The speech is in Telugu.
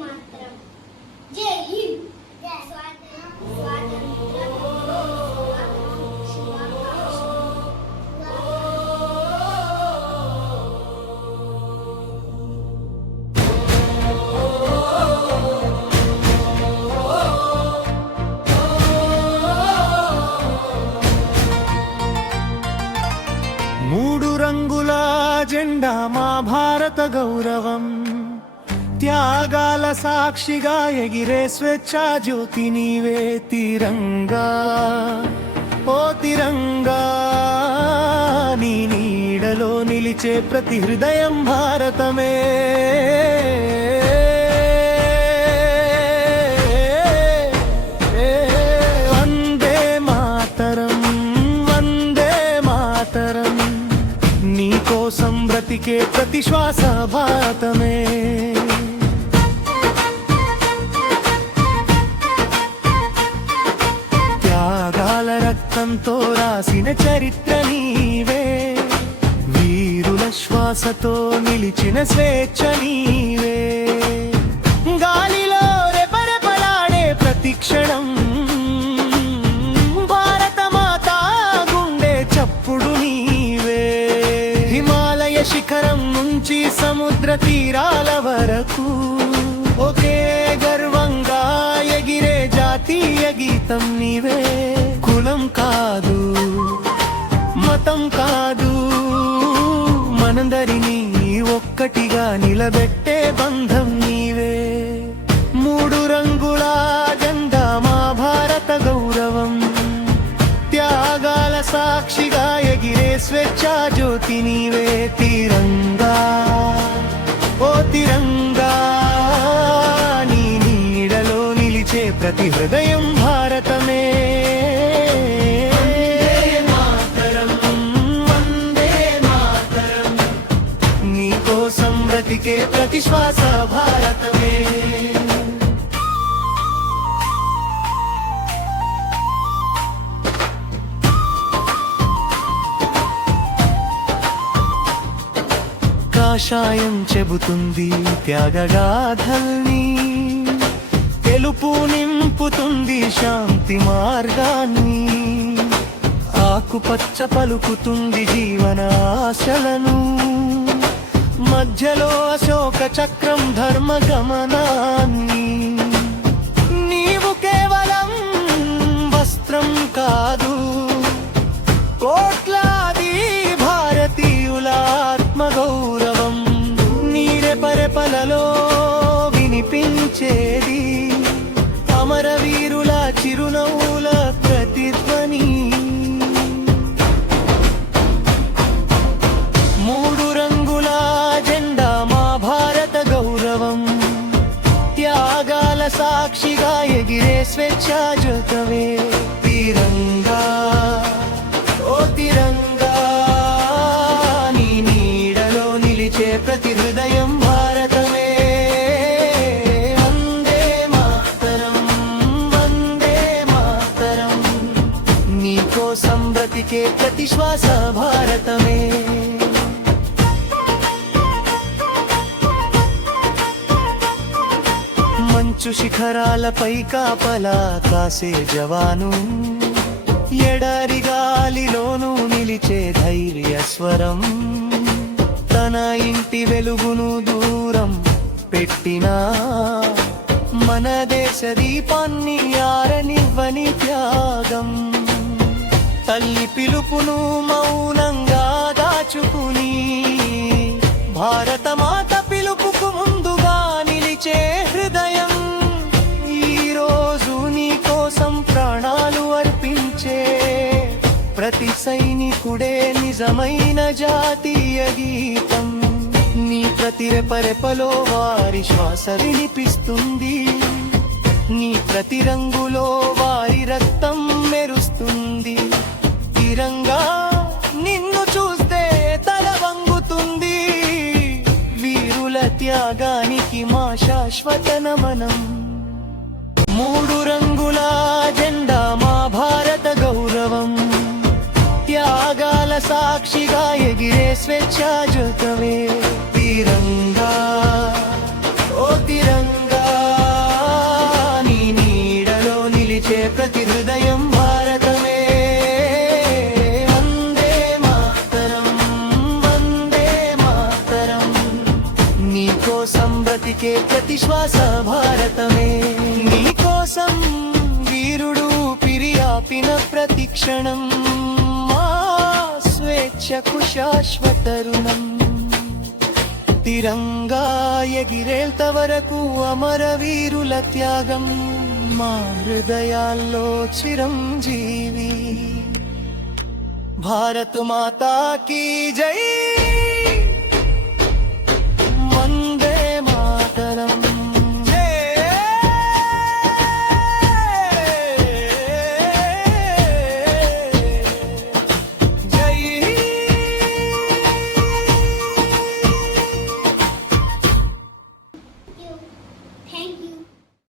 మాతరం. జై హింద్. స్వాతంత్ర మూడు రంగుల జెండా మా భారత గౌరవం, త్యాగాల సాక్షిగా ఎగిరే స్వేచ్ఛా జ్యోతి నీవే తిరంగా. ఓ తిరంగా, నీ నీడలో నిలిచే ప్రతి హృదయం భారతమే. వందే మాతరం, వందే మాతరం, నీ కోసం బ్రతికే ప్రతి శ్వాస భారతమే. త్యాగాల రక్తంతో రాసిన చరిత్ర నీవే, వీరుల శ్వాసతో నిలిచిన స్వేచ్ఛ నీవే. గాలిలో రెపరెపలాడే ప్రతి క్షణం భారత మాత గుండె చప్పుడు నీవే. హిమాలయ శిఖరం నుంచి సముద్ర తీరాల వరకు ఒకే గర్వంగా ఎగిరే జాతీయ గీతం నీవే. కులం కాదు, మతం కాదు, మనందరినీ ఒక్కటిగా నిలబెట్టే బంధం నీవే. మూడు రంగుల జెండా మా భారత గౌరవం, త్యాగాల సాక్షిగా ఎగిరే స్వేచ్ఛా జ్యోతి నీవే. తిరంగా, ఓ తిరంగా, నీ నీడలో నిలిచే ప్రతి హృదయం భారతమే. బ్రతికే ప్రతి శ్వాస భారతమే. కాషాయం చెబుతుంది త్యాగగాథల్ని, తెలుపు నింపుతుంది శాంతి మార్గాన్ని, ఆకుపచ్చ పలుకుతుంది జీవన ఆశలను, మధ్యలో అశోక చక్రం ధర్మ గమనాన్ని. నీవు కేవలం వస్త్రం కాదు, కోట్లాది భారతీయుల ఆత్మగౌరవం. నీరెపరెపలలో వినిపించేది అమరవీరుల చిరునవ్వుల ప్రతిధ్వని. మూడు రంగుల జెండా మా భారత గౌరవం, త్యాగాల సాక్షిగా ఎగిరే స్వేచ్ఛా జ్యోతవే. తిరంగా, ఓ తిరంగా, నీ నీడలో నిలిచే ప్రతి హృదయం భారతమే. వందే మాతరం, వందే మాతరం, నీ కోసం బ్రతికే ప్రతి శ్వాస భారతమే. మంచు శిఖరాలపై కాపలా కాసే జవాను, ఎడారి గాలిలోనూ నిలిచే ధైర్య స్వరం. తన ఇంటి వెలుగును దూరం పెట్టినా మన దేశ దీపాన్ని ఆరనివ్వని త్యాగం. తల్లి పిలుపును మౌనంగా దాచుకుని భారత మాత పిలుపుకు ముందుగా నిలిచే హృదయం. ఈరోజు నీ కోసం ప్రాణాలు అర్పించే ప్రతి సైనికుడే నిజమైన జాతీయ గీతం. నీ ప్రతి రెపరెపలో వారి శ్వాస వినిపిస్తుంది, నీ ప్రతి రంగులో వారి రక్తం మెరుస్తుంది. తిరంగా, నిన్ను చూస్తే తల వంగుతుంది, వీరుల త్యాగానికి మా శాశ్వత నమనం. మూడు రంగుల జెండా మా భారత గౌరవం, త్యాగాల సాక్షిగా ఎగిరే స్వేచ్ఛా జ్యోతవే. తిరంగా, ఓ తిరంగా, ప్రతి హృదయం భారతమే వందే మాతరం వందే మాతరం నీకోసం బ్రతికే ప్రతి శ్వాస భారతమే నీకోసం వీరుడు పిరియాపిన ప్రతి క్షణం మా స్వేచ్ఛకు శాశ్వత రుణం తిరంగా ఎగిరేంత వరకు అమరవీరుల త్యాగం మా హృదయాల్లో చిరంజీవి భారత్ మాతా కీ జై వందే మాతరం Thank you.